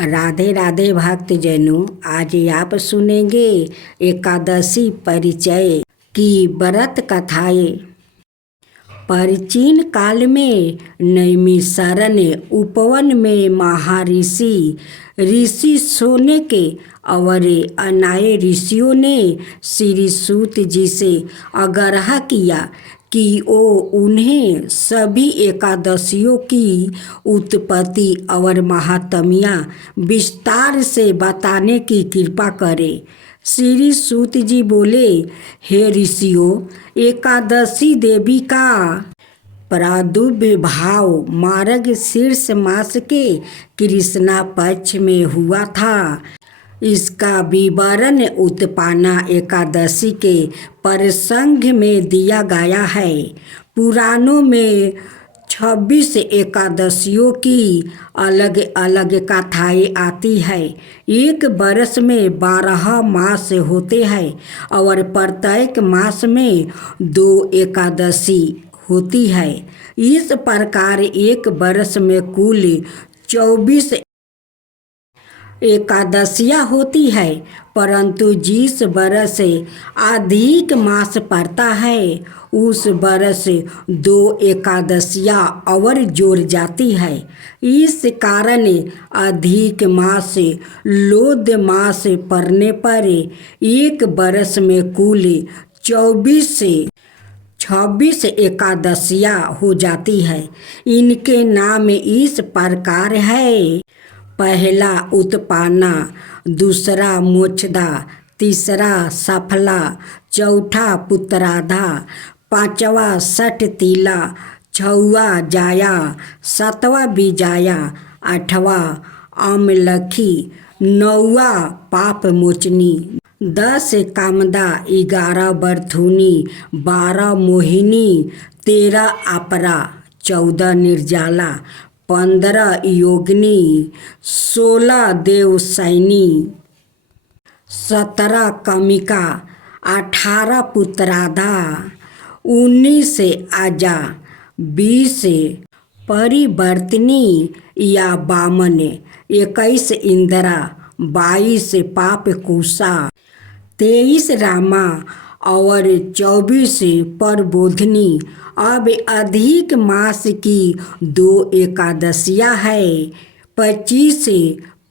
राधे राधे भक्तजनों, आज आप सुनेंगे एकादशी परिचय की व्रत कथाएं। प्राचीन काल में नैमिषारण्य उपवन में महर्षि ऋषि सोने के और अनाय ऋषियों ने श्री सूत जी से आग्रह किया कि वो उन्हें सभी एकादशियों की उत्पत्ति और महात्म्य विस्तार से बताने की कृपा करें। श्री सूत जी बोले, हे ऋषियों, एकादशी देवी का प्रादुर्भाव मार्गशीर्ष मास के कृष्णा पक्ष में हुआ था। इसका विवरण उत्पन्ना एकादशी के प्रसंग में दिया गया है। पुराणों में 26 एकादशियों की अलग अलग कथाएं आती है। एक वर्ष में 12 मास होते हैं और प्रत्येक मास में 2 एकादशी होती है। इस प्रकार एक वर्ष में कुल 24 एकादशियाँ होती है, परंतु जिस वर्ष से अधिक मास पड़ता है उस वर्ष 2 एकादशियाँ और जोड़ जाती है। इस कारण अधिक मास लोध मास पड़ने पर एक वर्ष में कुल 26 एकादशियाँ हो जाती है। इनके नाम इस प्रकार है: पहला उत्पन्ना, दूसरा मोक्षदा, तीसरा सफला, चौथा पुत्राधा, पांचवा षटतिला, छठवा जाया, सातवां विजाया, आठवां आमलखी, 9वां पाप मोचनी, 10 कामदा, 11 बरथुनी, 12 मोहिनी, 13 अपरा, 14 निर्जला, 15 योगिनी, 16 देवसैनी, 17 कामिका, 18 पुत्राधा, 19 आजा, 20 परिवर्तनी या बामन, 21 इंदिरा, 22 पापकुशा, 23 रामा और 24 प्रबोधिनी। अब अधिक मास की 2 एकादशियाँ है, 25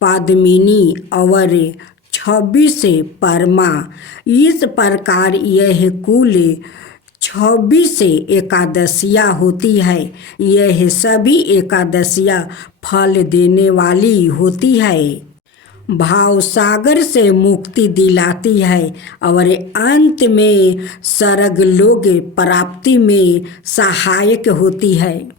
पद्मिनी और 26 परमा। इस प्रकार यह कुल 26 एकादशियाँ होती है। यह सभी एकादशियाँ फल देने वाली होती है, भाव सागर से मुक्ति दिलाती है और अंत में स्वर्गलोक प्राप्ति में सहायक होती है।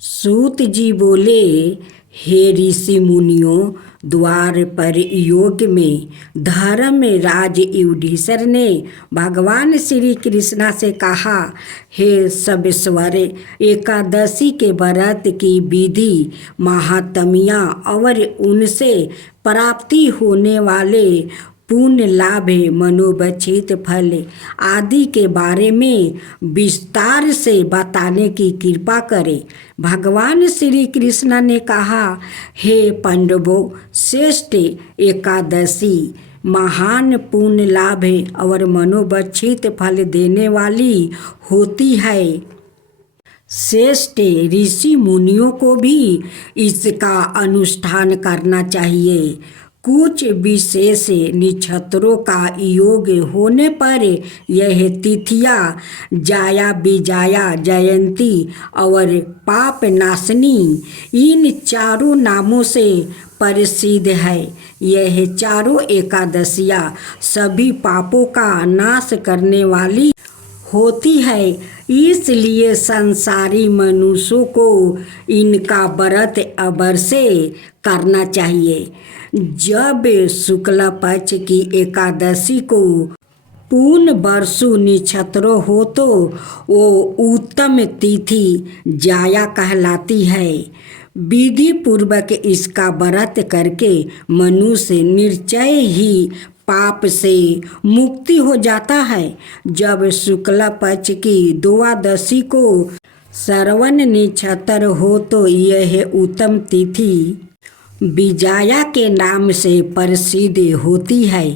सूत जी बोले, हे ऋषि मुनियों, द्वार पर योग में धर्मराज युधिष्ठिर ने भगवान श्री कृष्ण से कहा, हे सर्वेश्वर, एकादशी के व्रत की विधि, महात्म्य और उनसे प्राप्ति होने वाले पुण्य लाभ, मनोवांछित फल आदि के बारे में विस्तार से बताने की कृपा करें। भगवान श्री कृष्ण ने कहा, हे पांडवों, श्रेष्ठ एकादशी महान पुण्य लाभ और मनोवांछित फल देने वाली होती है। श्रेष्ठ ऋषि मुनियों को भी इसका अनुष्ठान करना चाहिए। कुछ विशेष नक्षत्रों का योग होने पर यह तिथियां जाया, विजया, जयंती और पाप नाशनी इन चारों नामों से प्रसिद्ध है। यह चारों एकादशियां सभी पापों का नाश करने वाली होती है, इसलिए संसारी मनुष्यों को इनका व्रत अवश्य करना चाहिए। जब शुक्ल पक्ष की एकादशी को पूर्ण वर्षु नक्षत्र हो तो वो उत्तम तिथि जाया कहलाती है। विधि पूर्वक इसका व्रत करके मनुष्य निश्चय ही पाप से मुक्ति हो जाता है। जब शुक्ल पक्ष की द्वादशी को श्रवण नक्षत्र हो तो यह उत्तम तिथि विजया के नाम से प्रसिद्ध होती है।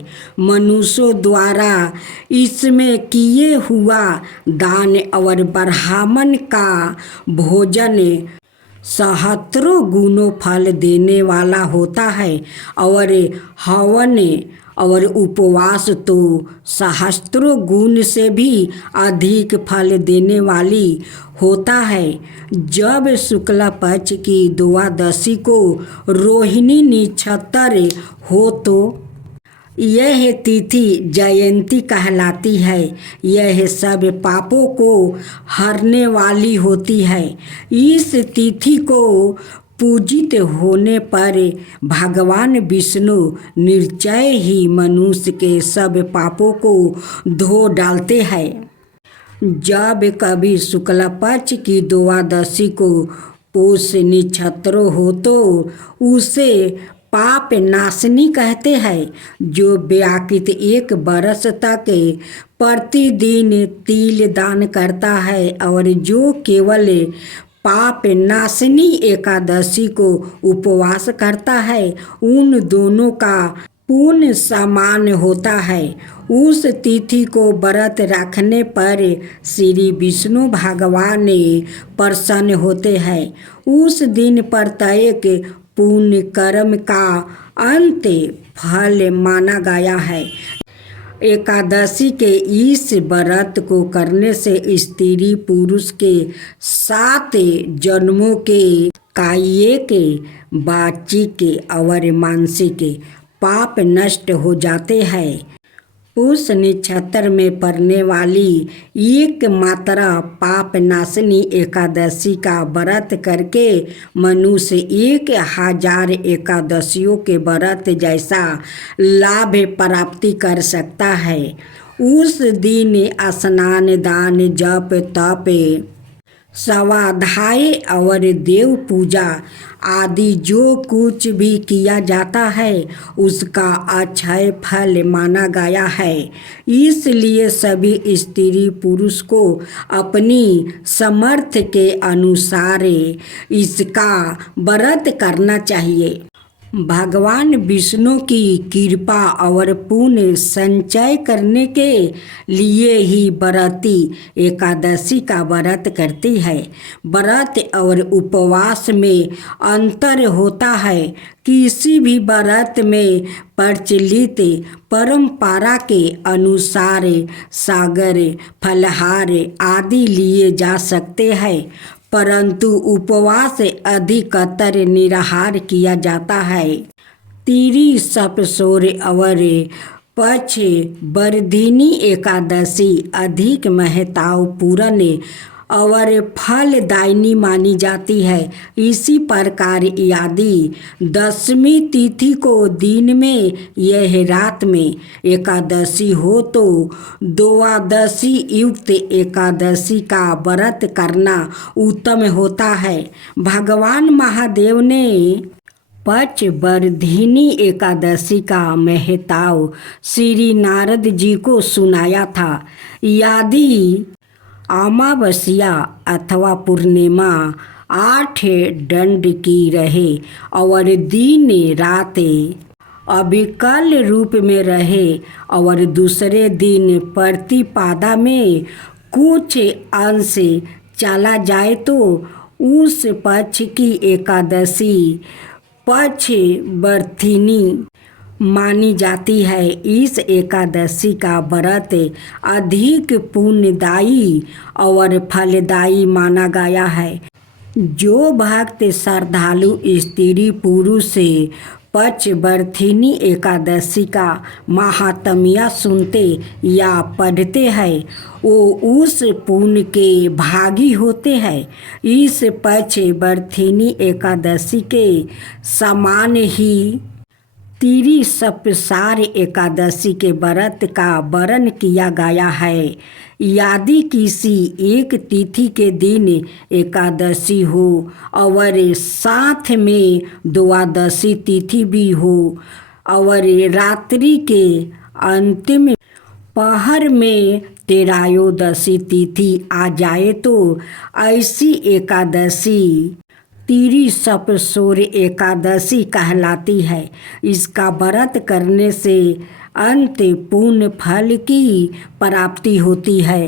मनुष्यों द्वारा इसमें किए हुआ दान और ब्राह्मण का भोजन 70 गुणों फल देने वाला होता है और हवन और उपवास तो सहस्त्रों गुण से भी अधिक फल देने वाली होता है। जब शुक्ल पक्ष की द्वादशी को रोहिणी नक्षत्र हो तो यह तिथि जयंती कहलाती है। यह सब पापों को हरने वाली होती है। इस तिथि को पूजित होने पर भगवान विष्णु निश्चय ही मनुष्य के सब पापों को धो डालते हैं। जब कभी शुक्ल पक्ष की द्वादशी को पौष नक्षत्र हो तो उसे पाप नाशनी कहते हैं। जो व्याकृत 1 वर्ष तक प्रतिदिन तिल दान करता है और जो केवल पाप नाशनी एकादशी को उपवास करता है, उन दोनों का पुण्य समान होता है। उस तिथि को व्रत रखने पर श्री विष्णु भगवान प्रसन्न होते हैं। उस दिन प्रत्येक पुण्य कर्म का अंत फल माना गया है। एकादशी के इस व्रत को करने से स्त्री पुरुष के 7 जन्मों के कायिक, वाचिक और मानसिक पाप नष्ट हो जाते हैं। उस नक्षत्र में पड़ने वाली एकमात्र पाप नाशनी एकादशी का व्रत करके मनुष्य 1000 एकादशियों के व्रत जैसा लाभ प्राप्ति कर सकता है। उस दिन स्नान, दान, जप, तप, स्वाध्याय और देव पूजा आदि जो कुछ भी किया जाता है उसका अक्षय फल माना गया है। इसलिए सभी स्त्री पुरुष को अपनी सामर्थ्य के अनुसार इसका व्रत करना चाहिए। भगवान विष्णु की कृपा और पुण्य संचय करने के लिए ही व्रती एकादशी का व्रत करती है। व्रत और उपवास में अंतर होता है। किसी भी व्रत में प्रचलित परंपरा के अनुसार सागर, फलहार आदि लिए जा सकते हैं, परंतु उपवास अधिकतर निराहार किया जाता है। तिरी, सपसोर और पक्ष वर्धिनी एकादशी अधिक महत्वपूर्ण और फलदायिनी मानी जाती है। इसी प्रकार यदि 10वीं तिथि को दिन में यह रात में एकादशी हो तो द्वादशी युक्त एकादशी का व्रत करना उत्तम होता है। भगवान महादेव ने पक्ष वर्धिनी एकादशी का महत्व श्री नारद जी को सुनाया था। यदि अमावस्या अथवा पूर्णिमा 8 दंड की रहे और दिन रात अविकल रूप में रहे और दूसरे दिन प्रतिपदा में कुछ अंश चला जाए तो उस पक्ष की एकादशी पक्ष वर्धिनी मानी जाती है। इस एकादशी का व्रत अधिक पुण्यदायी और फलदायी माना गया है। जो भक्त श्रद्धालु स्त्री पुरुष पक्ष वर्धिनी एकादशी का महात्म्य सुनते या पढ़ते हैं वो उस पुण्य के भागी होते हैं। इस पक्ष वर्धिनी एकादशी के समान ही तिरी सपसार एकादशी के व्रत का वर्णन किया गया है। यदि किसी एक तिथि के दिन एकादशी हो और साथ में द्वादशी तिथि भी हो और रात्रि के अंतिम पहर में त्रयोदशी तिथि आ जाए तो ऐसी एकादशी तीरी सपसोर एकादशी कहलाती है। इसका व्रत करने से अंत पूर्ण फल की प्राप्ति होती है।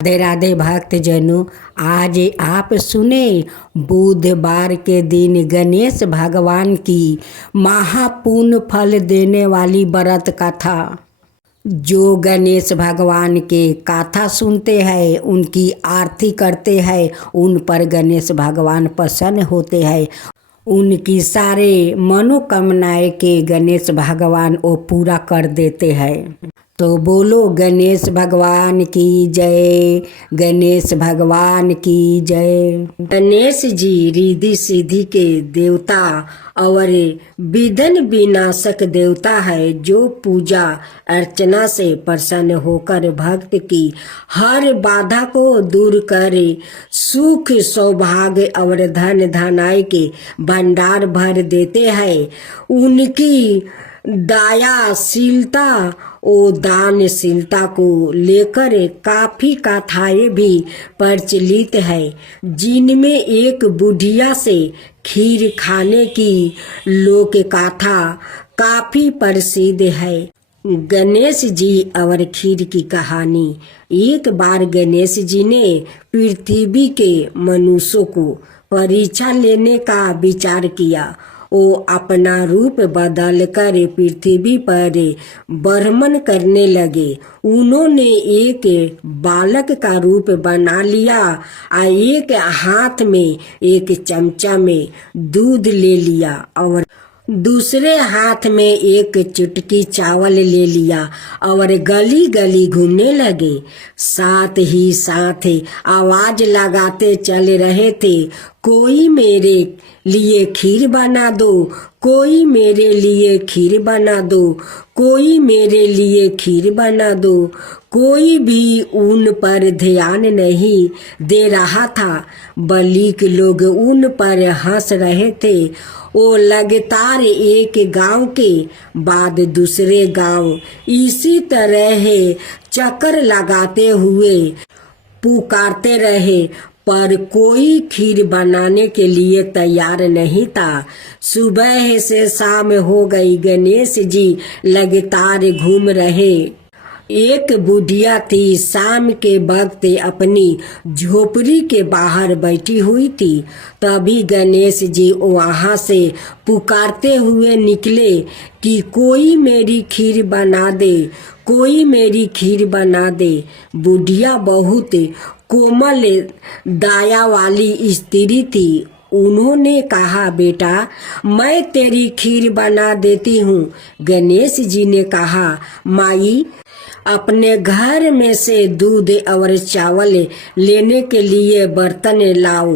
राधे राधे भक्त जनों, आज आप सुने बुधवार के दिन गणेश भगवान की महापुण्य फल देने वाली व्रत कथा। जो गणेश भगवान के कथा सुनते हैं, उनकी आरती करते हैं, उन पर गणेश भगवान प्रसन्न होते हैं। उनकी सारे मनोकामनाएं के गणेश भगवान वो पूरा कर देते हैं। तो बोलो गणेश भगवान की जय, गणेश भगवान की जय। गणेश जी रिद्धि सिद्धि के देवता और विघ्न विनाशक देवता है, जो पूजा अर्चना से प्रसन्न होकर भक्त की हर बाधा को दूर करे, सुख सौभाग्य और धन धनाई के भंडार भर देते हैं। उनकी दयाशीलता और दानशीलता को लेकर काफी कथाएं भी प्रचलित है, जिनमें एक बुढ़िया से खीर खाने की लोक कथा काफी प्रसिद्ध है। गणेश जी और खीर की कहानी। एक बार गणेश जी ने पृथ्वी के मनुष्यों को परीक्षा लेने का विचार किया। वो अपना रूप बदलकर पृथ्वी पर भ्रमण करने लगे। उन्होंने एक बालक का रूप बना लिया और एक हाथ में एक चमचा में दूध ले लिया और दूसरे हाथ में एक चुटकी चावल ले लिया और गली गली घूमने लगे। साथ ही साथ आवाज लगाते चल रहे थे, कोई मेरे लिए खीर बना दो, कोई मेरे लिए खीर बना दो, कोई मेरे लिए खीर बना दो। कोई भी उन पर ध्यान नहीं दे रहा था, बल्कि लोग उन पर हंस रहे थे। वो लगातार एक गांव के बाद दूसरे गांव इसी तरह चक्कर लगाते हुए पुकारते रहे, पर कोई खीर बनाने के लिए तैयार नहीं था। सुबह से शाम हो गई, गणेश जी लगातार घूम रहे। एक बुढ़िया थी, शाम के वक्त अपनी झोपड़ी के बाहर बैठी हुई थी। तभी गणेश जी वहां से पुकारते हुए निकले कि कोई मेरी खीर बना दे, कोई मेरी खीर बना दे। बुढ़िया बहुत कोमल दया वाली स्त्री थी। उन्होंने कहा, बेटा मैं तेरी खीर बना देती हूँ। गणेश जी ने कहा, माई अपने घर में से दूध और चावल लेने के लिए बर्तन लाओ।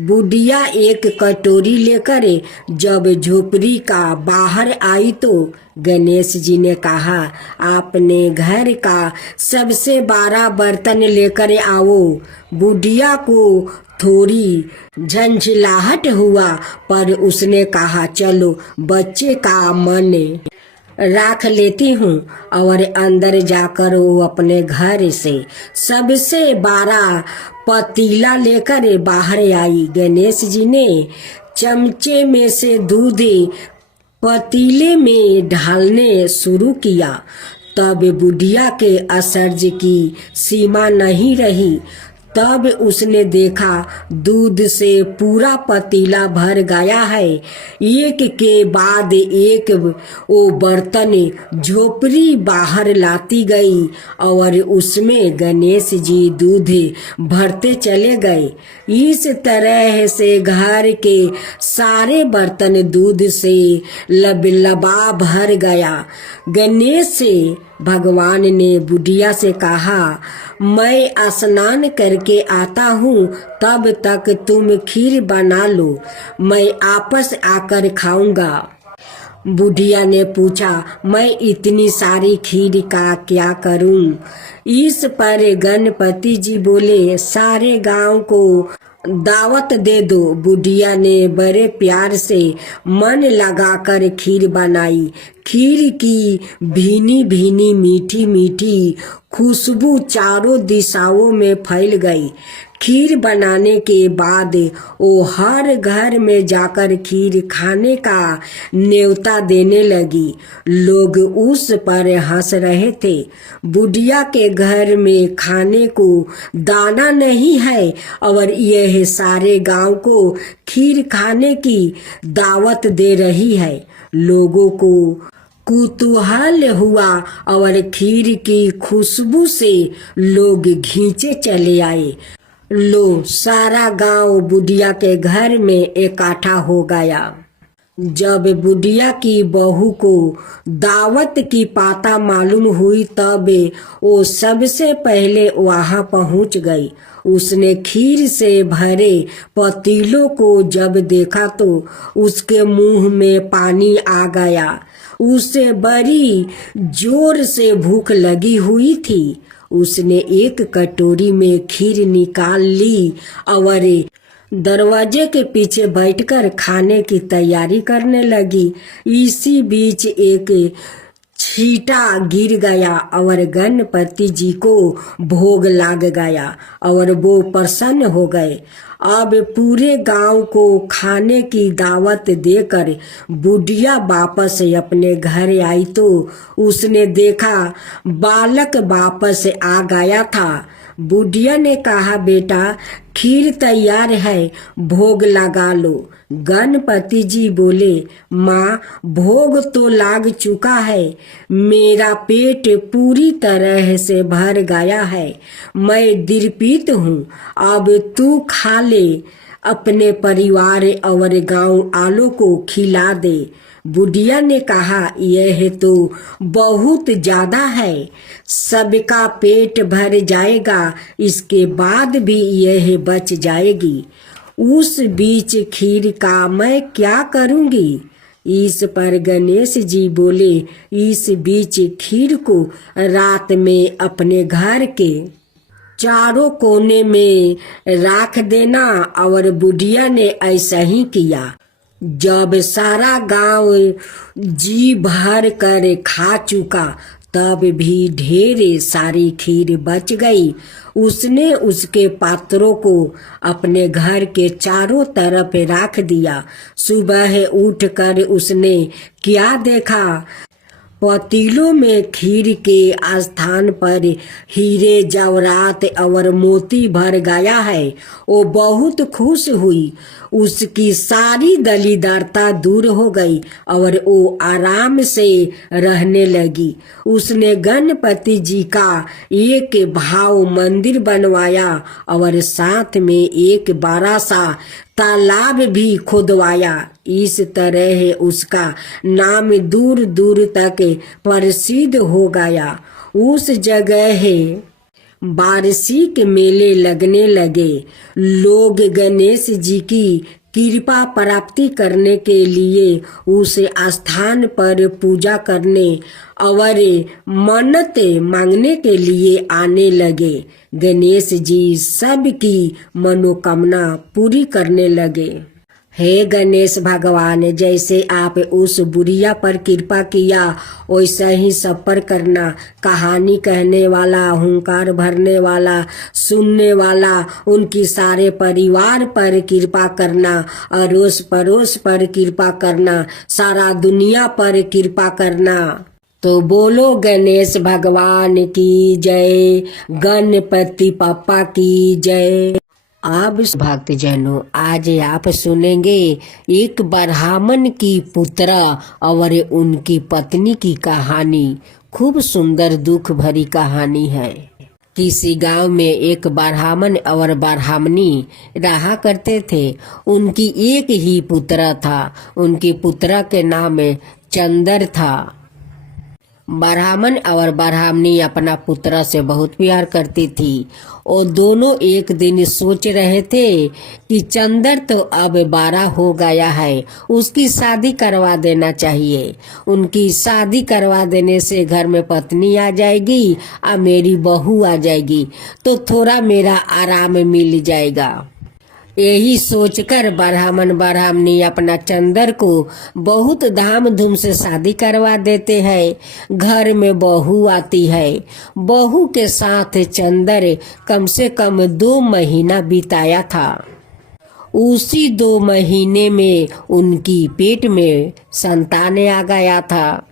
बुढ़िया एक कटोरी लेकर जब झोपड़ी का बाहर आई तो गणेश जी ने कहा, आपने घर का सबसे बड़ा बर्तन लेकर आओ। बुढ़िया को थोड़ी झंझलाहट हुआ, पर उसने कहा, चलो बच्चे का मन राख लेती हूँ। और अंदर जाकर वो अपने घर से सबसे बड़ा पतीला लेकर बाहर आई। गणेश जी ने चमचे में से दूध पतीले में ढालने शुरू किया। तब बुढ़िया के आश्चर्य की सीमा नहीं रही। तब उसने देखा दूध से पूरा पतीला भर गया है। एक के बाद एक वो बर्तन झोपड़ी बाहर लाती गई और उसमें गणेश जी दूध भरते चले गए। इस तरह से घर के सारे बर्तन दूध से लबालब भर गया। गणेश भगवान ने बुढ़िया से कहा, मैं स्नान करके आता हूँ, तब तक तुम खीर बना लो, मैं आपस आकर खाऊंगा। बुढ़िया ने पूछा, मैं इतनी सारी खीर का क्या करूं? इस पर गणपति जी बोले, सारे गांव को दावत दे दो। बुढ़िया ने बड़े प्यार से मन लगाकर खीर बनाई। खीर की भीनी भीनी मीठी मीठी खुशबू चारों दिशाओं में फैल गई। खीर बनाने के बाद वो हर घर में जाकर खीर खाने का न्योता देने लगी। लोग उस पर हंस रहे थे। बुढ़िया के घर में खाने को दाना नहीं है और यह सारे गांव को खीर खाने की दावत दे रही है। लोगों को कुतूहल हुआ और खीर की खुशबू से लोग खींचे चले आए। लो, सारा गांव बुढ़िया के घर में इकट्ठा हो गया। जब बुढ़िया की बहू को दावत की पाता मालूम हुई तब वो सबसे पहले वहां पहुंच गई। उसने खीर से भरे पतीलों को जब देखा तो उसके मुंह में पानी आ गया। उसे बड़ी जोर से भूख लगी हुई थी। उसने एक कटोरी में खीर निकाल ली और दरवाजे के पीछे बैठकर खाने की तैयारी करने लगी। इसी बीच एक छींटा गिर गया और गणपति जी को भोग लग गया और वो प्रसन्न हो गए। अब पूरे गांव को खाने की दावत देकर बुढ़िया वापस अपने घर आई तो उसने देखा बालक वापस आ गया था। बुढ़िया ने कहा, बेटा खीर तैयार है, भोग लगा लो। गणपति जी बोले, माँ भोग तो लाग चुका है, मेरा पेट पूरी तरह से भर गया है, मैं दिलपीत हूँ, अब तू खा ले, अपने परिवार और गांव वालों को खिला दे। बुढ़िया ने कहा, यह तो बहुत ज्यादा है, सबका पेट भर जाएगा, इसके बाद भी यह बच जाएगी। उस बीच खीर का मैं क्या करूंगी? इस पर गणेश जी बोले, इस बीच खीर को रात में अपने घर के चारों कोने में रख देना। और बुढ़िया ने ऐसा ही किया। जब सारा गांव जी भर कर खा चुका तब भी ढेर सारी खीर बच गई। उसने उसके पात्रों को अपने घर के चारों तरफ रख दिया। सुबह उठकर उसने क्या देखा? पतीलों में खीर के स्थान पर हीरे जवाहरात और मोती भर गया है। वो बहुत खुश हुई। उसकी सारी दलीदरता दूर हो गई और वो आराम से रहने लगी। उसने गणपति जी का एक भाव मंदिर बनवाया और साथ में एक बड़ा सा तालाब भी खुदवाया। इस तरह उसका नाम दूर दूर तक प्रसिद्ध हो गया। उस जगह वार्षिक मेले लगने लगे। लोग गणेश जी की कृपा प्राप्ति करने के लिए उस स्थान पर पूजा करने और मन्नत मांगने के लिए आने लगे। गणेश जी सबकी मनोकामना पूरी करने लगे। हे गणेश भगवान, जैसे आप उस बुढ़िया पर कृपा किया वैसा ही सब पर करना। कहानी कहने वाला, हुंकार भरने वाला, सुनने वाला, उनकी सारे परिवार पर कृपा करना, अड़ोस पड़ोस पर कृपा करना, सारा दुनिया पर कृपा करना। तो बोलो गणेश भगवान की जय, गणपति पापा की जय। अब भक्तजनों, आज आप सुनेंगे एक ब्राह्मण की पुत्रा और उनकी पत्नी की कहानी। खूब सुंदर दुख भरी कहानी है। किसी गांव में एक ब्राह्मण और ब्राह्मणी रहा करते थे। उनकी एक ही पुत्रा था। उनकी पुत्रा के नाम चंदर था। ब्राह्मण और ब्राह्मणी अपना पुत्रा से बहुत प्यार करती थी। और दोनों एक दिन सोच रहे थे कि चंदर तो अब 12 हो गया है, उसकी शादी करवा देना चाहिए। उनकी शादी करवा देने से घर में पत्नी आ जाएगी और मेरी बहू आ जाएगी, तो थोड़ा मेरा आराम मिल जाएगा। यही सोचकर ब्राह्मणी अपना चंदर को बहुत धामधूम से शादी करवा देते हैं। घर में बहू आती है। बहू के साथ चंदर कम से कम 2 महीना बिताया था। उसी 2 महीने में उनकी पेट में संतान आ गया था,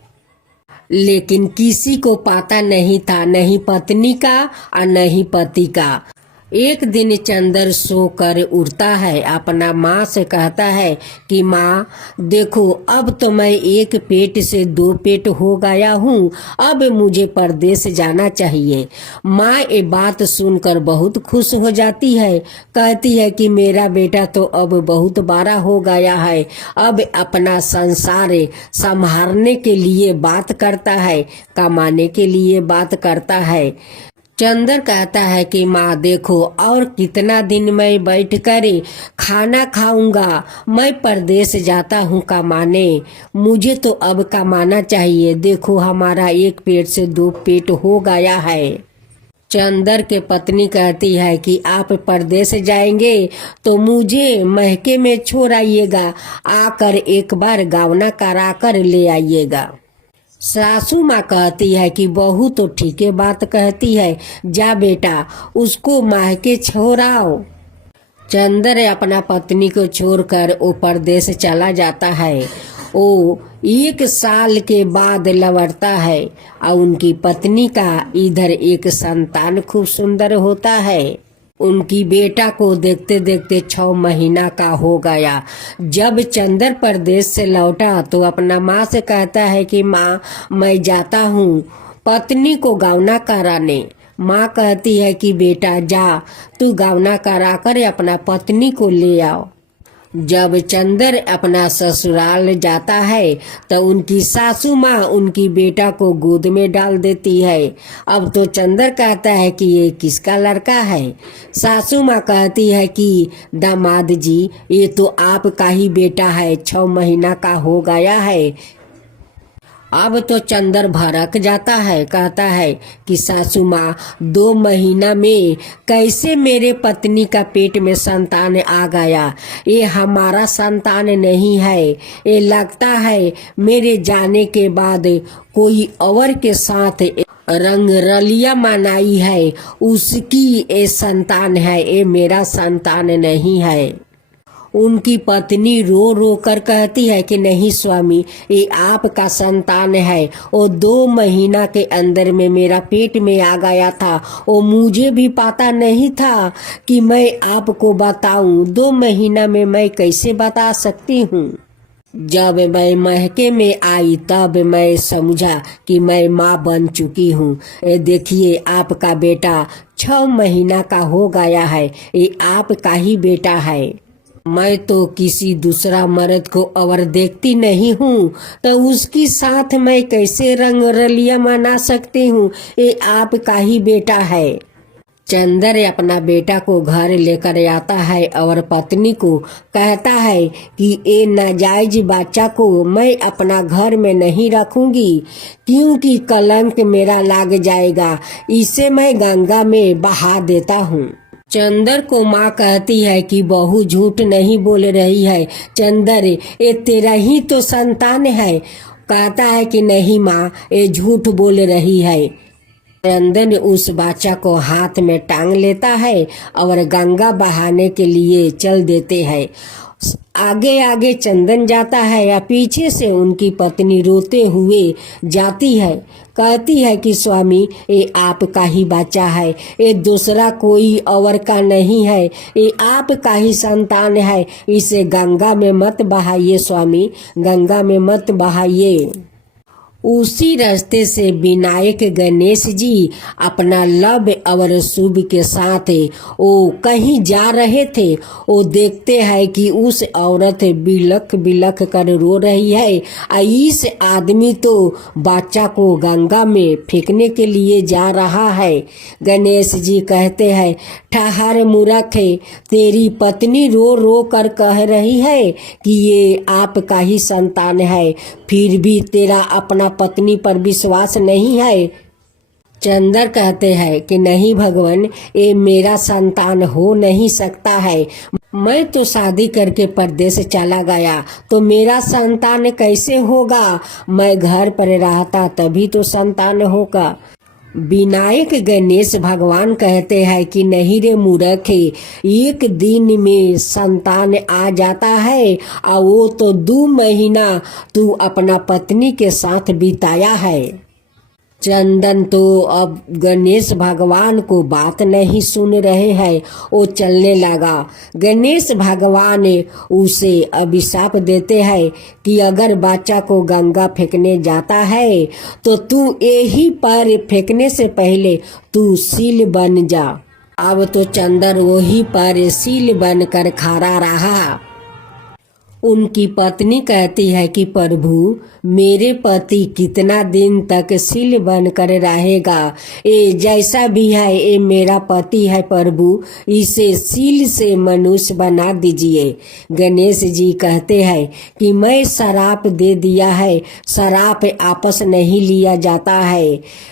लेकिन किसी को पता नहीं था, नहीं पत्नी का और नहीं पति का। एक दिन चंदर सोकर उठता है, अपना माँ से कहता है कि माँ देखो, अब तो मैं एक पेट से 2 पेट हो गया हूँ, अब मुझे परदेश जाना चाहिए। माँ ये बात सुनकर बहुत खुश हो जाती है, कहती है कि मेरा बेटा तो अब बहुत बड़ा हो गया है, अब अपना संसार संभालने के लिए बात करता है, कमाने के लिए बात करता है। चंदर कहता है कि माँ देखो, और कितना दिन मैं बैठकर खाना खाऊंगा, मैं परदेश जाता हूँ कमाने, मुझे तो अब कमाना चाहिए। देखो हमारा एक पेट से 2 पेट हो गया है। चंदर के पत्नी कहती है कि आप परदेश जाएंगे तो मुझे महके में छोड़ आइएगा, आकर एक बार गावना करा कर ले आइएगा। सासू माँ कहती है कि बहू तो ठीक है बात कहती है, जा बेटा उसको मायके छोड़ाओ। चंदर अपना पत्नी को छोड़कर वो परदेश चला जाता है। वो 1 साल के बाद लौटता है और उनकी पत्नी का इधर एक संतान खूब सुंदर होता है। उनकी बेटा को देखते देखते 6 महीना का हो गया। जब चंदर परदेश से लौटा तो अपना माँ से कहता है कि माँ मैं जाता हूँ पत्नी को गावना कराने। माँ कहती है कि बेटा जा, तू गावना करा कर अपना पत्नी को ले आओ। जब चंदर अपना ससुराल जाता है तो उनकी सासू माँ उनकी बेटा को गोद में डाल देती है। अब तो चंदर कहता है कि ये किसका लड़का है। सासू माँ कहती है कि दामाद जी ये तो आपका ही बेटा है, 6 महीना का हो गया है। अब तो चंदर भड़क जाता है, कहता है कि सासू माँ 2 महीना में कैसे मेरे पत्नी का पेट में संतान आ गया, ये हमारा संतान नहीं है, ये लगता है मेरे जाने के बाद कोई और के साथ रंग रलिया मनाई है, उसकी ये संतान है, ये मेरा संतान नहीं है। उनकी पत्नी रो रो कर कहती है कि नहीं स्वामी, ये आपका संतान है, वो 2 महीना के अंदर में मेरा पेट में आ गया था, वो मुझे भी पता नहीं था कि मैं आपको बताऊं, 2 महीना में मैं कैसे बता सकती हूँ। जब मैं महके में आई तब मैं समझा कि मैं माँ बन चुकी हूँ। ये देखिए आपका बेटा 6 महीना का हो गया है, ये आपका ही बेटा है। मैं तो किसी दूसरा मर्द को और देखती नहीं हूँ, तो उसकी साथ मैं कैसे रंग रलिया मना सकती हूँ, ये आपका ही बेटा है। चंदर अपना बेटा को घर लेकर आता है और पत्नी को कहता है कि ये नाजायज बच्चा को मैं अपना घर में नहीं रखूंगी, क्योंकि कलंक मेरा लग जाएगा, इसे मैं गंगा में बहा देता हूँ। चंदर को माँ कहती है कि बहू झूठ नहीं बोल रही है, चंदर ये तेरा ही तो संतान है। कहता है कि नहीं माँ, ये झूठ बोल रही है। चंदन उस बच्चा को हाथ में टांग लेता है और गंगा बहाने के लिए चल देते हैं। आगे आगे चंदन जाता है या पीछे से उनकी पत्नी रोते हुए जाती है, कहती है कि स्वामी ये आपका ही बच्चा है, ये दूसरा कोई और का नहीं है, ये आपका ही संतान है, इसे गंगा में मत बहाइए स्वामी, गंगा में मत बहाइए। उसी रास्ते से विनायक गणेश जी अपना लव और शुभ के साथ वो कहीं जा रहे थे। वो देखते हैं कि उस औरत बिलख बिलख कर रो रही है और इस आदमी तो बच्चा को गंगा में फेंकने के लिए जा रहा है। गणेश जी कहते हैं, ठहर मूर्ख, तेरी पत्नी रो रो कर कह रही है कि ये आपका ही संतान है, फिर भी तेरा अपना पत्नी पर विश्वास नहीं है। चंदर कहते हैं कि नहीं भगवान, ये मेरा संतान हो नहीं सकता है, मैं तो शादी करके परदेश चला गया तो मेरा संतान कैसे होगा। मैं घर पर रहता तभी तो संतान होगा। विनायक गणेश भगवान कहते हैं कि नहीं रे मूर्ख, एक दिन में संतान आ जाता है और वो तो 2 महीना तू अपना पत्नी के साथ बिताया है। चंदन तो अब गणेश भगवान को बात नहीं सुन रहे हैं। वो चलने लगा। गणेश भगवान उसे अभिशाप देते हैं कि अगर बच्चा को गंगा फेंकने जाता है तो तू यही पर फेंकने से पहले तू सील बन जा। अब तो चंदन वही पर सील बनकर खड़ा रहा। उनकी पत्नी कहती है कि प्रभु, मेरे पति कितना दिन तक सील बनकर रहेगा। ये जैसा भी है ये मेरा पति है प्रभु, इसे सील से मनुष्य बना दीजिए। गणेश जी कहते हैं कि मैं शराप दे दिया है, शराप आपस नहीं लिया जाता है।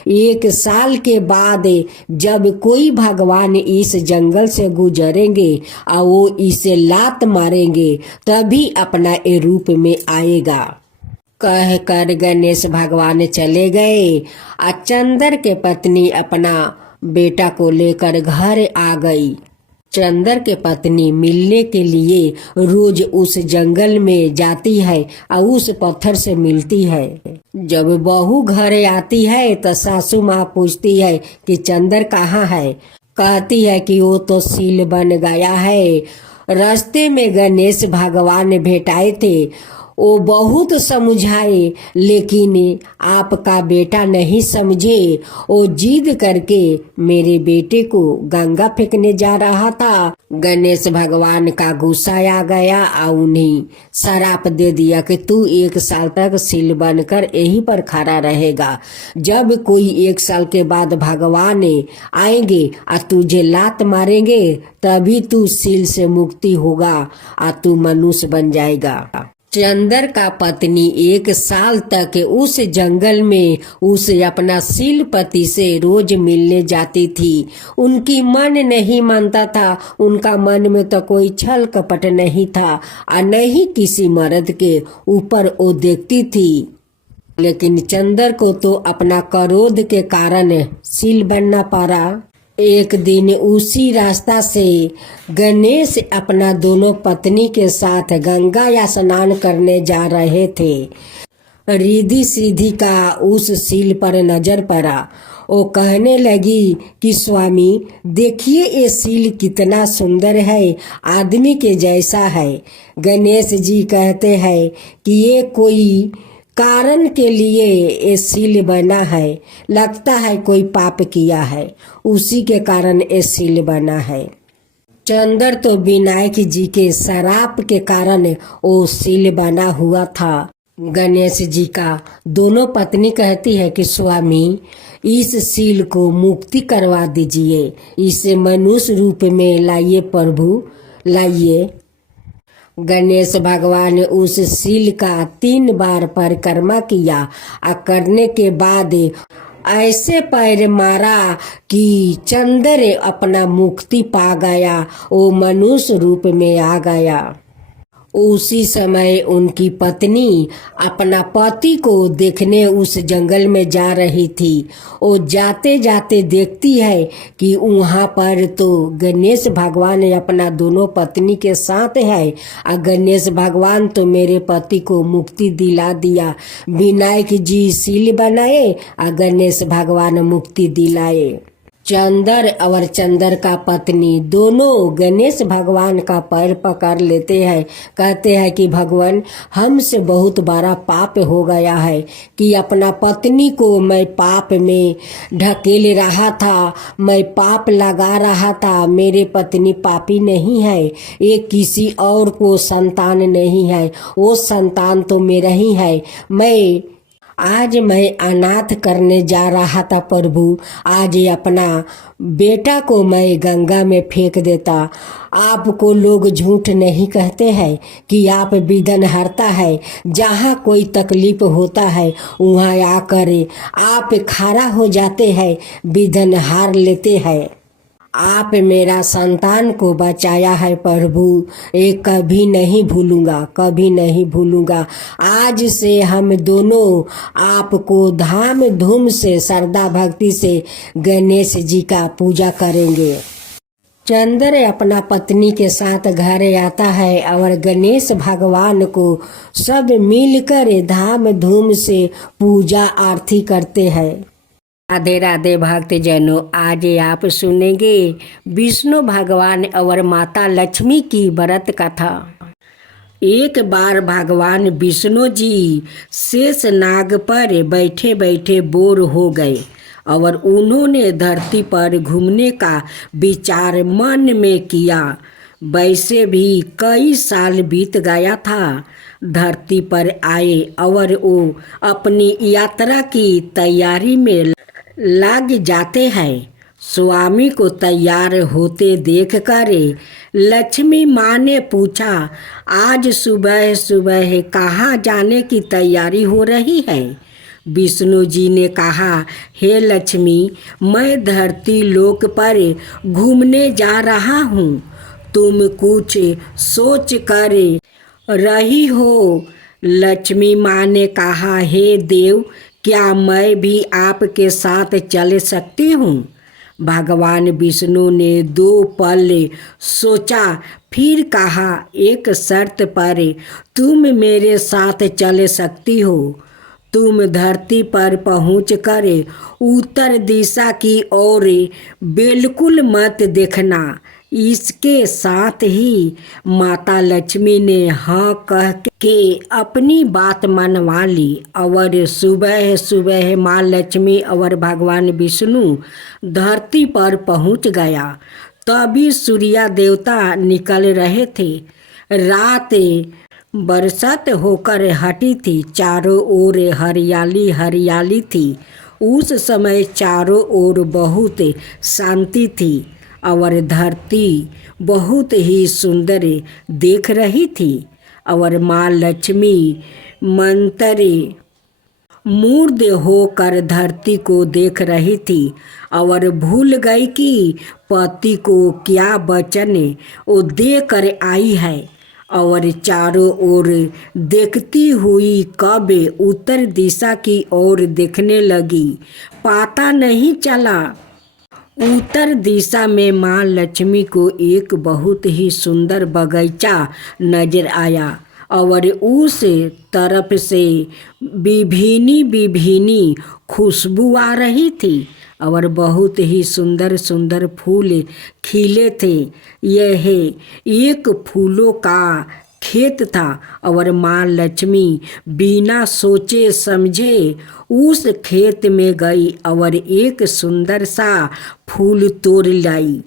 1 साल के बाद जब कोई भगवान इस जंगल से गुजरेंगे और वो इसे लात मारेंगे तभी अपना ए रूप में आएगा। कह कर गणेश भगवान चले गए। चंदर के पत्नी अपना बेटा को लेकर घर आ गई। चंदर के पत्नी मिलने के लिए रोज उस जंगल में जाती है और उस पत्थर से मिलती है। जब बहू घर आती है तो सासू माँ पूछती है कि चंदर कहाँ है। कहती है कि वो तो सील बन गया है। रास्ते में गणेश भगवान भेटाए थे। वो बहुत समझाए लेकिन आपका बेटा नहीं समझे। वो जिद करके मेरे बेटे को गंगा फेंकने जा रहा था। गणेश भगवान का गुस्सा आ गया और उन्हें शराप दे दिया कि तू 1 साल तक सील बनकर यहीं पर खड़ा रहेगा। जब कोई 1 साल के बाद भगवान आएंगे और तुझे लात मारेंगे तभी तू सील से मुक्ति होगा और तू मनुष्य बन जाएगा। चंदर का पत्नी 1 साल तक उस जंगल में उस अपना सील पति से रोज मिलने जाती थी। उनकी मन नहीं मानता था। उनका मन में तो कोई छल कपट नहीं था और नहीं किसी मर्द के ऊपर वो देखती थी। लेकिन चंदर को तो अपना क्रोध के कारण सील बनना पड़ा। एक दिन उसी रास्ता से गणेश अपना दोनों पत्नी के साथ गंगा या स्नान करने जा रहे थे। रिद्धि सिद्धि का उस सील पर नजर पड़ा। वो कहने लगी कि स्वामी देखिए ये सील कितना सुंदर है, आदमी के जैसा है। गणेश जी कहते हैं कि ये कोई कारण के लिए ये सील बना है, लगता है कोई पाप किया है, उसी के कारण ये सील बना है। चंदर तो विनायक जी के शराप के कारण वो सील बना हुआ था। गणेश जी का दोनों पत्नी कहती है कि स्वामी इस सील को मुक्ति करवा दीजिए, इसे मनुष्य रूप में लाइए प्रभु, लाइए। गणेश भगवान ने उस सील का 3 बार परिक्रमा किया और करने के बाद ऐसे पैर मारा कि चंदर अपना मुक्ति पा गया, वो मनुष्य रूप में आ गया। उसी समय उनकी पत्नी अपना पति को देखने उस जंगल में जा रही थी। वो जाते जाते देखती है कि वहाँ पर तो गणेश भगवान अपना दोनों पत्नी के साथ है और गणेश भगवान तो मेरे पति को मुक्ति दिला दिया। विनायक जी सील बनाए और गणेश भगवान मुक्ति दिलाए। चंदर और चंदर का पत्नी दोनों गणेश भगवान का पैर पकड़ लेते हैं। कहते हैं कि भगवान हमसे बहुत बड़ा पाप हो गया है कि अपना पत्नी को मैं पाप में ढकेल रहा था, मैं पाप लगा रहा था। मेरे पत्नी पापी नहीं है, ये किसी और को संतान नहीं है, वो संतान तो मेरा ही है। आज मैं अनाथ करने जा रहा था प्रभु, आज अपना बेटा को मैं गंगा में फेंक देता। आपको लोग झूठ नहीं कहते हैं कि आप विघ्न हरता है। जहाँ कोई तकलीफ होता है वहाँ आकर आप खड़ा हो जाते हैं, विघ्न हार लेते हैं। आप मेरा संतान को बचाया है प्रभु, ये कभी नहीं भूलूंगा, कभी नहीं भूलूंगा। आज से हम दोनों आपको धाम धूम से श्रद्धा भक्ति से गणेश जी का पूजा करेंगे। चंद्र अपना पत्नी के साथ घर आता है और गणेश भगवान को सब मिलकर धाम धूम से पूजा आरती करते हैं। राधे राधे भक्तजनों, आज आप सुनेंगे विष्णु भगवान और माता लक्ष्मी की व्रत कथा। एक बार भगवान विष्णु जी शेष नाग पर बैठे बैठे बोर हो गए और उन्होंने धरती पर घूमने का विचार मन में किया। वैसे भी कई साल बीत गया था। धरती पर आए और वो अपनी यात्रा की तैयारी में लग जाते हैं। स्वामी को तैयार होते देखकर लक्ष्मी माँ ने पूछा, आज सुबह सुबह कहाँ जाने की तैयारी हो रही है? विष्णु जी ने कहा, हे लक्ष्मी, मैं धरती लोक पर घूमने जा रहा हूँ। तुम कुछ सोच कर रही हो? लक्ष्मी माँ ने कहा, हे देव, क्या मैं भी आपके साथ चल सकती हूँ? भगवान विष्णु ने 2 पल सोचा, फिर कहा, एक शर्त पर तुम मेरे साथ चल सकती हो। तुम धरती पर पहुंचकर उत्तर दिशा की ओर बिल्कुल मत देखना। इसके साथ ही माता लक्ष्मी ने हाँ कह के अपनी बात मनवा ली और सुबह सुबह माँ लक्ष्मी और भगवान विष्णु धरती पर पहुंच गया। तभी सूर्य देवता निकल रहे थे। रात बरसात होकर हटी थी। चारों ओर हरियाली हरियाली थी। उस समय चारों ओर बहुत शांति थी और धरती बहुत ही सुंदर देख रही थी और माँ लक्ष्मी मंत्र मूर्ध होकर धरती को देख रही थी और भूल गई कि पति को क्या वचन वो देकर आई है और चारों ओर देखती हुई कब उत्तर दिशा की ओर देखने लगी, पता नहीं चला। उत्तर दिशा में माँ लक्ष्मी को एक बहुत ही सुंदर बगीचा नजर आया और उस तरफ से विभिन्न विभिन्न खुशबू आ रही थी और बहुत ही सुंदर सुंदर फूल खिले थे। यह एक फूलों का खेत था और माँ लक्ष्मी बिना सोचे समझे उस खेत में गई और एक सुंदर सा फूल तोड़ लाई।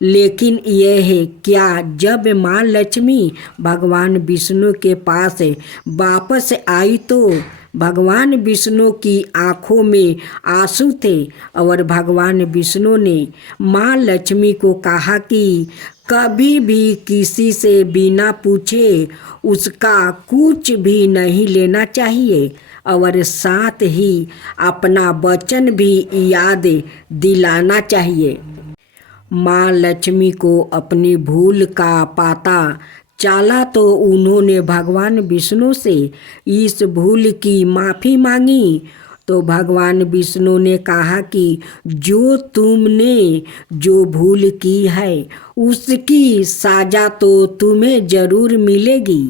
लेकिन यह क्या, जब माँ लक्ष्मी भगवान विष्णु के पास वापस आई तो भगवान विष्णु की आँखों में आंसू थे और भगवान विष्णु ने माँ लक्ष्मी को कहा कि कभी भी किसी से बिना पूछे उसका कुछ भी नहीं लेना चाहिए और साथ ही अपना वचन भी याद दिलाना चाहिए। माँ लक्ष्मी को अपनी भूल का पता चला तो उन्होंने भगवान विष्णु से इस भूल की माफ़ी मांगी। तो भगवान विष्णु ने कहा कि जो तुमने जो भूल की है उसकी सजा तो तुम्हें ज़रूर मिलेगी।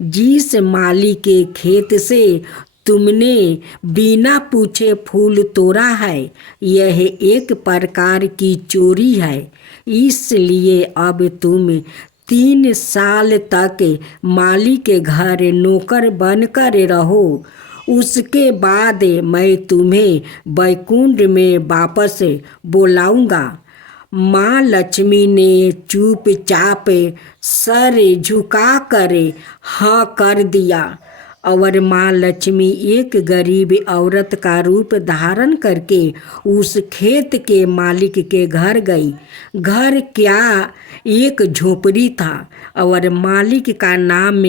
जिस माली के खेत से तुमने बिना पूछे फूल तोड़ा है, यह एक प्रकार की चोरी है। इसलिए अब तुम 3 साल तक माली के घर नौकर बनकर रहो। उसके बाद मैं तुम्हें वैकुंठ में वापस बुलाऊंगा। माँ लक्ष्मी ने चुपचाप सर झुकाकर हाँ कर दिया और माँ लक्ष्मी एक गरीब औरत का रूप धारण करके उस खेत के मालिक के घर गई। घर क्या, एक झोपड़ी था और मालिक का नाम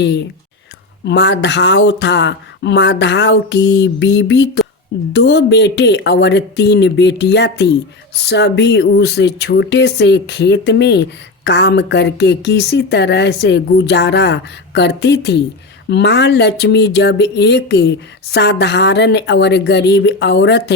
माधव था। माधव की बीवी 2 बेटे और 3 बेटियां थी। सभी उस छोटे से खेत में काम करके किसी तरह से गुजारा करती थी। माँ लक्ष्मी जब एक साधारण और गरीब औरत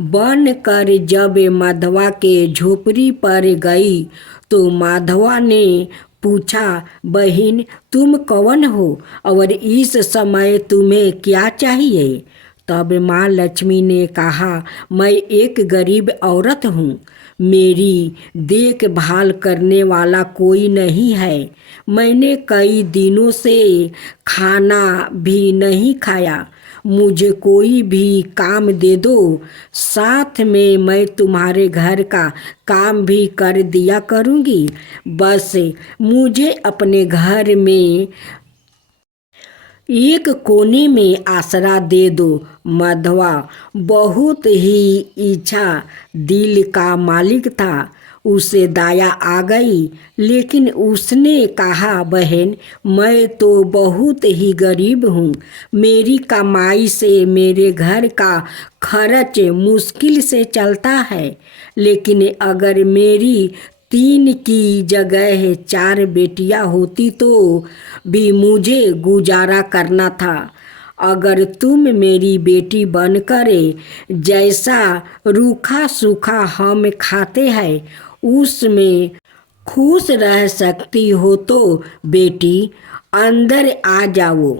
बनकर जब माधवा के झोपड़ी पर गई तो माधवा ने पूछा, बहन तुम कौन हो और इस समय तुम्हें क्या चाहिए? तब माँ लक्ष्मी ने कहा, मैं एक गरीब औरत हूँ। मेरी देखभाल करने वाला कोई नहीं है। मैंने कई दिनों से खाना भी नहीं खाया। मुझे कोई भी काम दे दो, साथ में मैं तुम्हारे घर का काम भी कर दिया करूँगी। बस मुझे अपने घर में एक कोने में आसरा दे दो। माधवा बहुत ही इच्छा दिल का मालिक था। उसे दया आ गई, लेकिन उसने कहा, बहन मैं तो बहुत ही गरीब हूँ। मेरी कमाई से मेरे घर का खर्च मुश्किल से चलता है। लेकिन अगर मेरी 3 की जगह 4 बेटियां होती तो भी मुझे गुजारा करना था। अगर तुम मेरी बेटी बनकर जैसा रूखा सूखा हम खाते हैं उसमें खुश रह सकती हो तो बेटी अंदर आ जाओ।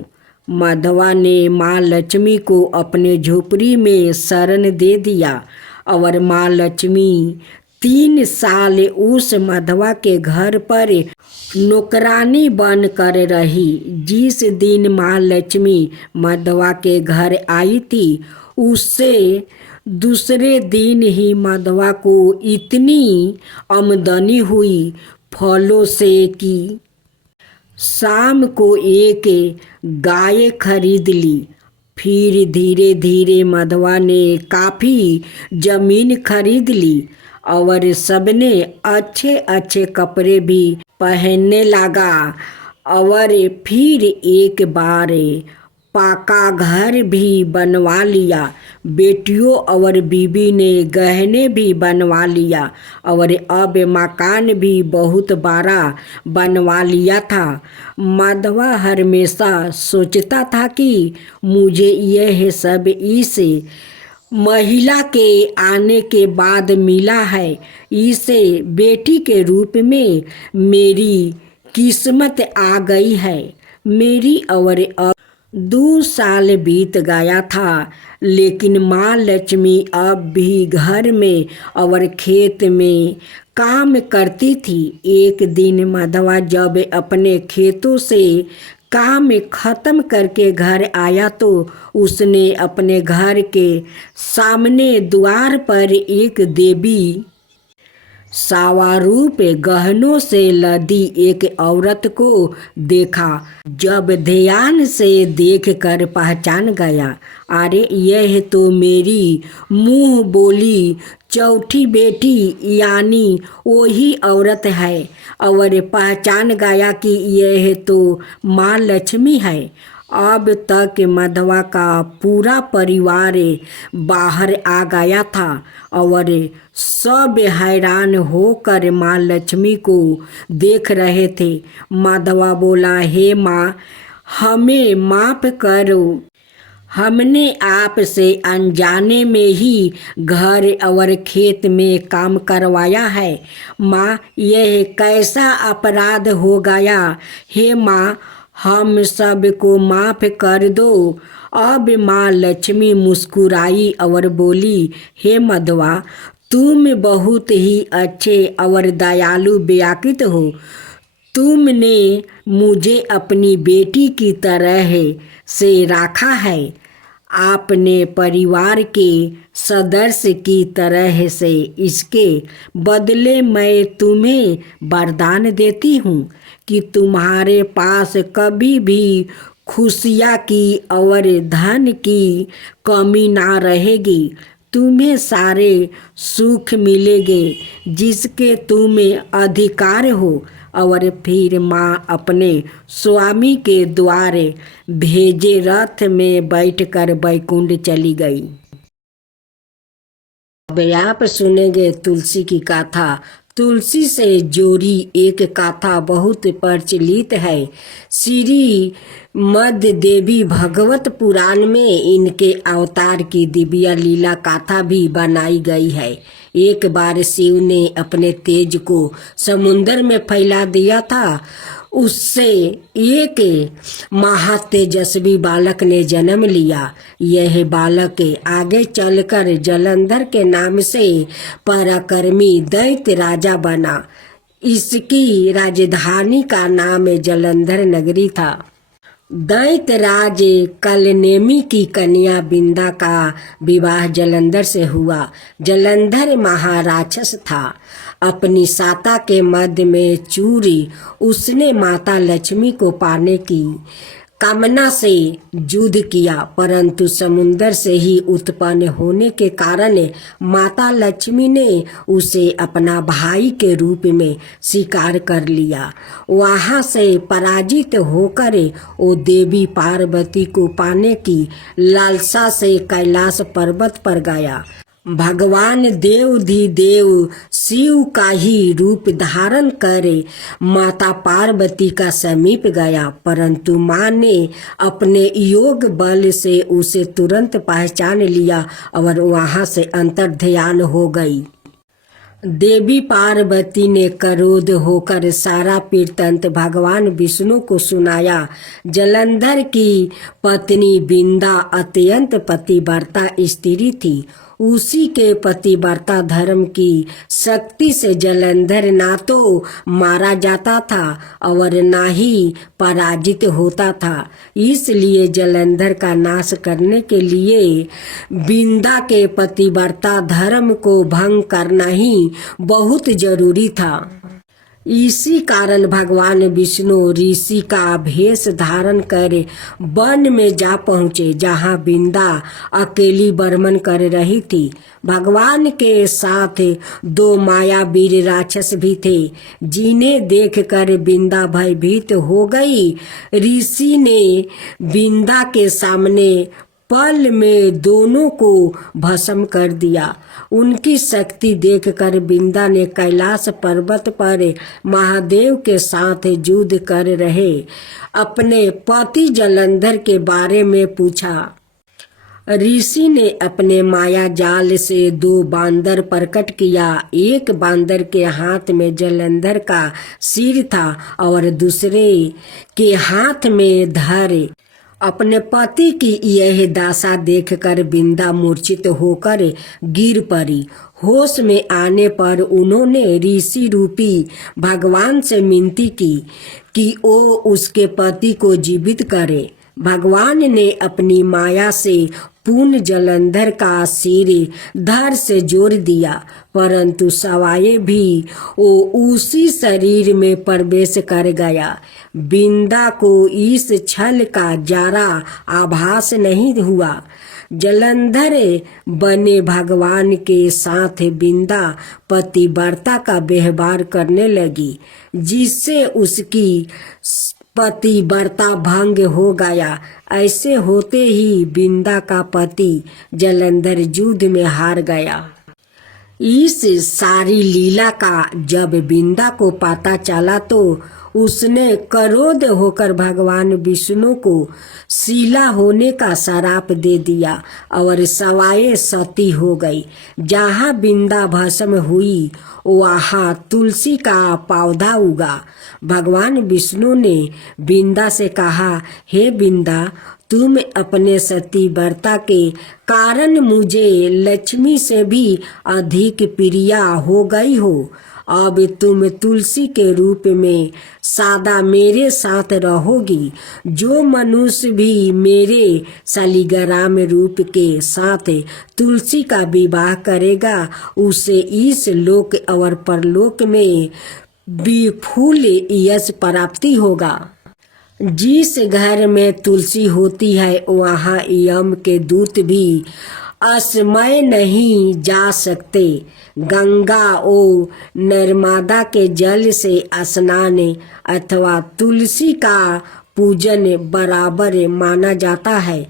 माधवा ने माँ लक्ष्मी को अपने झोपड़ी में शरण दे दिया और माँ लक्ष्मी 3 साल उस माधवा के घर पर नौकरानी बनकर रही। जिस दिन माँ लक्ष्मी माधवा के घर आई थी उससे दूसरे दिन ही माधवा को इतनी आमदनी हुई फलों से कि शाम को एक गाय खरीद ली। फिर धीरे धीरे माधवा ने काफ़ी जमीन खरीद ली और सबने अच्छे अच्छे कपड़े भी पहनने लगा। और फिर एक बार पक्का घर भी बनवा लिया। बेटियों और बीबी ने गहने भी बनवा लिया और अब मकान भी बहुत बड़ा बनवा लिया था। माधवा हमेशा सोचता था कि मुझे यह सब इस महिला के आने के बाद मिला है। इसे बेटी के रूप में मेरी किस्मत आ गई है। मेरी और अब 2 साल बीत गया था, लेकिन माँ लक्ष्मी अब भी घर में और खेत में काम करती थी। एक दिन माधवा जब अपने खेतों से काम खत्म करके घर आया तो उसने अपने घर के सामने द्वार पर एक देवी सावारूप गहनों से लदी एक औरत को देखा। जब ध्यान से देखकर पहचान गया, अरे यह तो मेरी मुँह बोली चौथी बेटी यानी वही औरत है। और पहचान गया कि यह तो माँ लक्ष्मी है। अब तक माधवा का पूरा परिवार बाहर आ गया था और सब हैरान होकर माँ लक्ष्मी को देख रहे थे। माधवा बोला, हे माँ हमें माफ़ करो, हमने आपसे अनजाने में ही घर और खेत में काम करवाया है। माँ यह कैसा अपराध हो गया? हे माँ हम सब को माफ़ कर दो। अब माँ लक्ष्मी मुस्कुराई और बोली, हे माधवा तुम बहुत ही अच्छे और दयालु व्यक्ति हो। तुमने मुझे अपनी बेटी की तरह से रखा है। आपने परिवार के सदस्य की तरह से, इसके बदले मैं तुम्हें वरदान देती हूँ कि तुम्हारे पास कभी भी खुशियाँ की और धन की कमी ना रहेगी। तुम्हें सारे सुख मिलेंगे जिसके तुम्हें अधिकार हो। और फिर माँ अपने स्वामी के द्वारे भेजे रथ में बैठकर बैकुंठ चली गई। अब आप सुनेंगे तुलसी की गाथा। तुलसी से जोड़ी एक गाथा बहुत प्रचलित है। श्री मद देवी भगवत पुराण में इनके अवतार की दिव्य लीला गाथा भी बनाई गई है। एक बार शिव ने अपने तेज को समुद्र में फैला दिया था। उससे एक महातेजस्वी बालक ने जन्म लिया। यह बालक आगे चलकर जलंधर के नाम से पराक्रमी दैत्य राजा बना। इसकी राजधानी का नाम जलंधर नगरी था। दैत्यराज कलनेमी की कन्या बिंदा का विवाह जलंधर से हुआ। जलंधर महाराक्षस था। अपनी साता के मध्य में चूरी उसने माता लक्ष्मी को पाने की कामना से युद्ध किया, परंतु समुद्र से ही उत्पन्न होने के कारण माता लक्ष्मी ने उसे अपना भाई के रूप में स्वीकार कर लिया। वहां से पराजित होकर वो देवी पार्वती को पाने की लालसा से कैलाश पर्वत पर गया। भगवान देवाधिदेव शिव का ही रूप धारण कर माता पार्वती का समीप गया, परंतु माँ ने अपने योग बल से उसे तुरंत पहचान लिया और वहां से अंतर्ध्यान हो गई। देवी पार्वती ने क्रोध होकर सारा वृत्तांत भगवान विष्णु को सुनाया। जलंधर की पत्नी बिंदा अत्यंत पतिव्रता स्त्री थी। उसी के पतिव्रता धर्म की शक्ति से जलंधर ना तो मारा जाता था और ना ही पराजित होता था। इसलिए जलंधर का नाश करने के लिए बिंदा के पतिव्रता धर्म को भंग करना ही बहुत जरूरी था। इसी कारण भगवान विष्णु ऋषि का भेष धारण कर वन में जा पहुँचे, जहाँ बिंदा अकेली बर्मन कर रही थी। भगवान के साथ 2 मायावीर राक्षस भी थे, जिन्हें देखकर बिंदा भयभीत हो गई। ऋषि ने बिंदा के सामने पल में दोनों को भस्म कर दिया। उनकी शक्ति देखकर बिंदा ने कैलाश पर्वत पर महादेव के साथ युद्ध कर रहे अपने पति जलंधर के बारे में पूछा। ऋषि ने अपने माया जाल से 2 बांदर प्रकट किया। एक बांदर के हाथ में जलंधर का सिर था और दूसरे के हाथ में धर। अपने पति की यह दशा देखकर बिंदा मूर्छित होकर गिर पड़ी। होश में आने पर उन्होंने ऋषि रूपी भगवान से विनती की कि वो उसके पति को जीवित करे। भगवान ने अपनी माया से पूर्ण जलंधर का सिर धड़ से जोड़ दिया, परंतु सवाए भी वो उसी शरीर में प्रवेश कर गया। बिंदा को इस छल का जरा आभास नहीं हुआ। जलंधर बने भगवान के साथ बिंदा पतिव्रता का व्यवहार करने लगी, जिससे उसकी पतिव्रता भंग हो गया। ऐसे होते ही बिंदा का पति जलंधर युद्ध में हार गया। इस सारी लीला का जब बिंदा को पता चला तो उसने क्रोध होकर भगवान विष्णु को शीला होने का श्राप दे दिया और सवाए सती हो गई। जहाँ बिंदा भस्म हुई वहाँ तुलसी का पौधा उगा। भगवान विष्णु ने बिंदा से कहा, हे बिंदा, तुम अपने सतीव्रता के कारण मुझे लक्ष्मी से भी अधिक प्रिया हो गई हो। अब तुम तुलसी के रूप में सदा मेरे साथ रहोगी। जो मनुष्य भी मेरे शालिग्राम रूप के साथ तुलसी का विवाह करेगा, उसे इस लोक और परलोक में विपुल यश प्राप्ति होगा। जिस घर में तुलसी होती है वहाँ यम के दूत भी असमय नहीं जा सकते। गंगा ओ नर्मदा के जल से स्नान अथवा तुलसी का पूजन बराबर माना जाता है।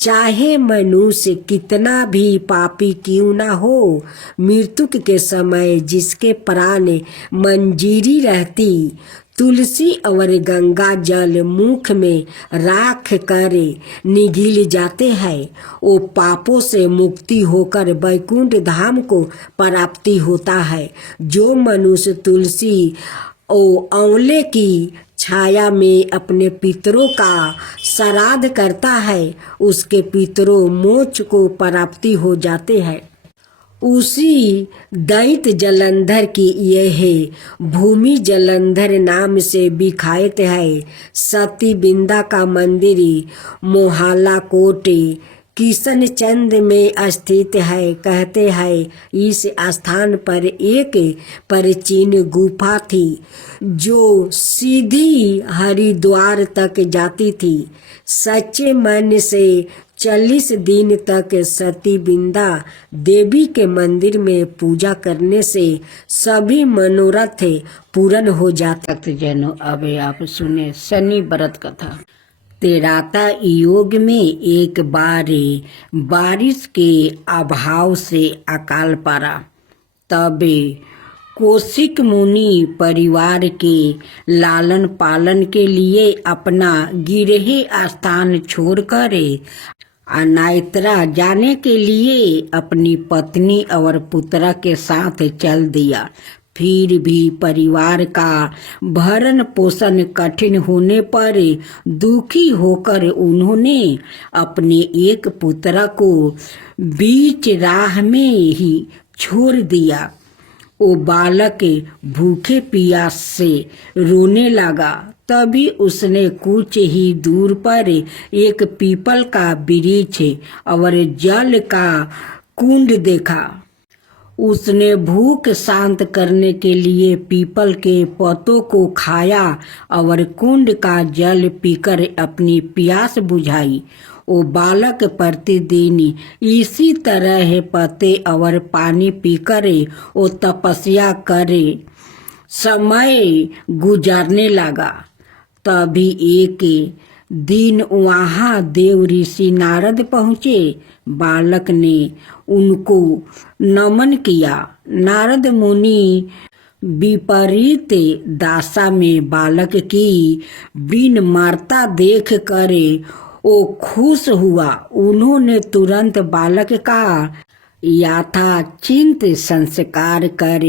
चाहे मनुष्य कितना भी पापी क्यों ना हो, मृत्यु के समय जिसके प्राण मंजीरी रहती, तुलसी और गंगा जल मुख में राख कर निगल जाते हैं, वो पापों से मुक्ति होकर वैकुंठ धाम को प्राप्ति होता है। जो मनुष्य तुलसी और आंवले की छाया में अपने पितरों का श्राद्ध करता है, उसके पितरों मोक्ष को प्राप्ति हो जाते हैं। उसी दैत्य जलंधर की यह भूमि जलंधर नाम से विख्यात है। सती बिंदा का मंदिर मोहाला कोट किशन चंद में स्थित है। कहते हैं इस स्थान पर एक प्राचीन गुफा थी जो सीधी हरिद्वार तक जाती थी। सच्चे मन से 40 दिन तक सती बिंदा देवी के मंदिर में पूजा करने से सभी मनोरथ पूर्ण हो जाते। भक्तजनों, अब आप सुने शनि व्रत कथा। तेराता योग में एक बार बारिश के अभाव से अकाल पड़ा। तब कौशिक मुनि परिवार के लालन पालन के लिए अपना गृह स्थान छोड़कर अनायत्रा जाने के लिए अपनी पत्नी और पुत्र के साथ चल दिया। फिर भी परिवार का भरण पोषण कठिन होने पर दुखी होकर उन्होंने अपने एक पुत्र को बीच राह में ही छोड़ दिया। वो बालक भूखे प्यास से रोने लगा। तभी उसने कुछ ही दूर पर एक पीपल का वृक्ष और जल का कुंड देखा। उसने भूख शांत करने के लिए पीपल के पत्तों को खाया और कुंड का जल पीकर अपनी प्यास बुझाई। वो बालक प्रतिदिन इसी तरह पत्ते और पानी पीकर वो तपस्या करे समय गुजारने लगा। तभी एक दिन वहाँ देव ऋषि नारद पहुँचे। बालक ने उनको नमन किया। नारद मुनि विपरीत दशा में बालक की विनम्रता देख कर वो खुश हुआ। उन्होंने तुरंत बालक का यथाचित संस्कार कर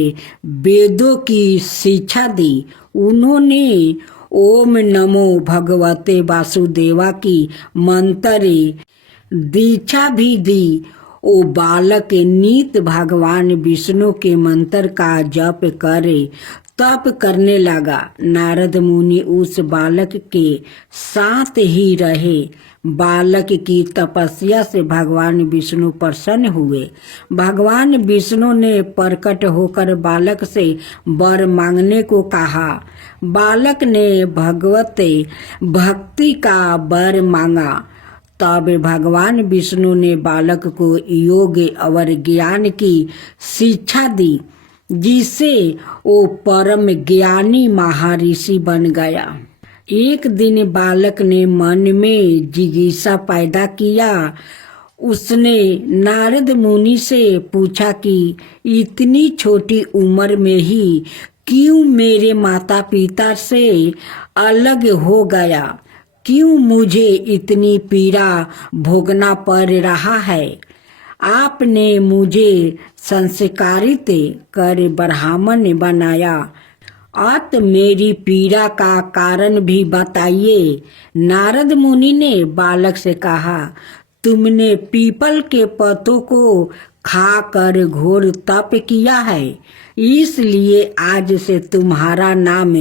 वेदों की शिक्षा दी। उन्होंने ओम नमो भगवते वासुदेवा की मंत्र दीक्षा भी दी। वो बालक नित भगवान विष्णु के मंत्र का जप करे तप करने लगा। नारद मुनि उस बालक के साथ ही रहे। बालक की तपस्या से भगवान विष्णु प्रसन्न हुए। भगवान विष्णु ने प्रकट होकर बालक से वर मांगने को कहा। बालक ने भगवत भक्ति का वर मांगा। तब भगवान विष्णु ने बालक को योग और ज्ञान की शिक्षा दी, जिससे वो परम ज्ञानी महर्षि बन गया। एक दिन बालक ने मन में जिज्ञासा पैदा किया। उसने नारद मुनि से पूछा कि इतनी छोटी उम्र में ही क्यों मेरे माता पिता से अलग हो गया? क्यों मुझे इतनी पीड़ा भोगना पड़ रहा है? आपने मुझे संस्कारित कर ब्राह्मण बनाया, आप मेरी पीड़ा का कारण भी बताइए। नारद मुनि ने बालक से कहा, तुमने पीपल के पत्तों को खाकर घोर तप किया है, इसलिए आज से तुम्हारा नाम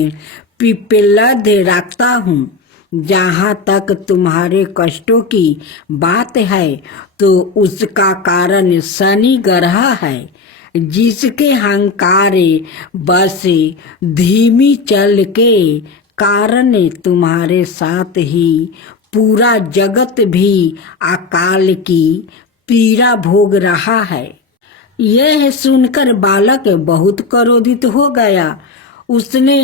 पिप्पलद रखता हूँ। जहाँ तक तुम्हारे कष्टों की बात है तो उसका कारण शनि ग्रह है, जिसके अहंकार बस धीमी चल के कारण तुम्हारे साथ ही पूरा जगत भी अकाल की पीड़ा भोग रहा है। यह सुनकर बालक बहुत क्रोधित हो गया। उसने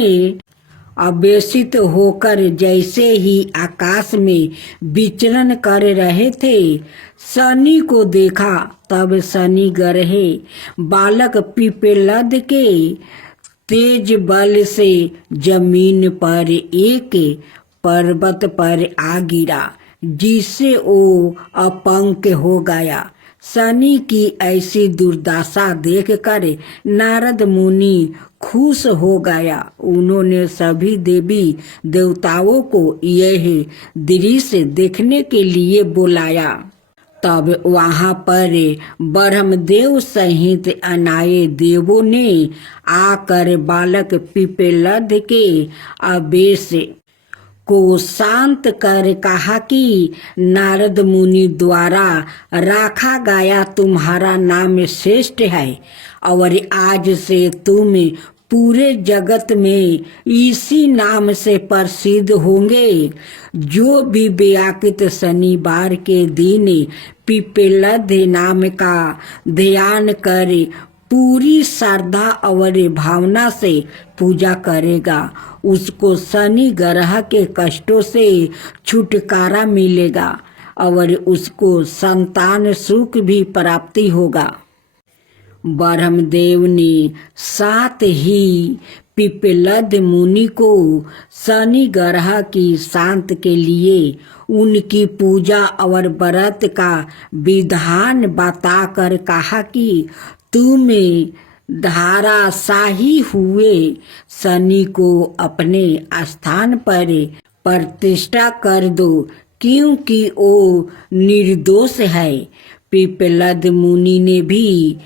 आवेशित होकर जैसे ही आकाश में विचरण कर रहे थे। शनि को देखा तब शनि ग्रहे बालक पिप्पलद के तेज बल से जमीन पर एक पर्वत पर आ गिरा, जिससे वो अपंग हो गया। शनि की ऐसी दुर्दशा देखकर नारद मुनि खुश हो गया। उन्होंने सभी देवी देवताओं को यह दृश्य देखने के लिए बुलाया। तब वहाँ पर ब्रह्मदेव सहित अनाए देवों ने आकर बालक पिप्पलद के आवेश को शांत कर कहा कि नारद मुनि द्वारा रखा गया तुम्हारा नाम श्रेष्ठ है और आज से तुम पूरे जगत में इसी नाम से प्रसिद्ध होंगे। जो भी व्याकृत शनिवार के दिन पिप्पलद नाम का ध्यान करे पूरी श्रद्धा और भावना से पूजा करेगा, उसको शनि ग्रह के कष्टों से छुटकारा मिलेगा और उसको संतान सुख भी प्राप्ति होगा। ब्रह्मदेव ने साथ ही पिप्पलद मुनि को शनि ग्रह की शांति के लिए उनकी पूजा और व्रत का विधान बताकर कहा कि तुम धाराशाही हुए शनि को अपने स्थान पर प्रतिष्ठा कर दो, क्योंकि वो निर्दोष है। पिप्पलद मुनि ने भी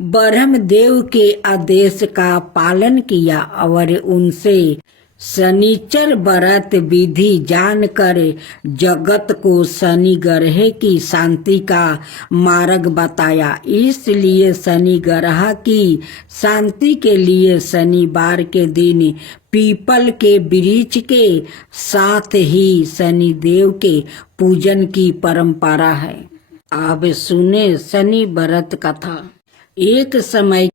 ब्रह्मदेव के आदेश का पालन किया और उनसे शनिचर व्रत विधि जानकर जगत को शनि ग्रह की शांति का मार्ग बताया। इसलिए शनि ग्रह की शांति के लिए शनिवार के दिन पीपल के वृक्ष के साथ ही शनि देव के पूजन की परंपरा है। अब सुने शनि व्रत कथा। एक समय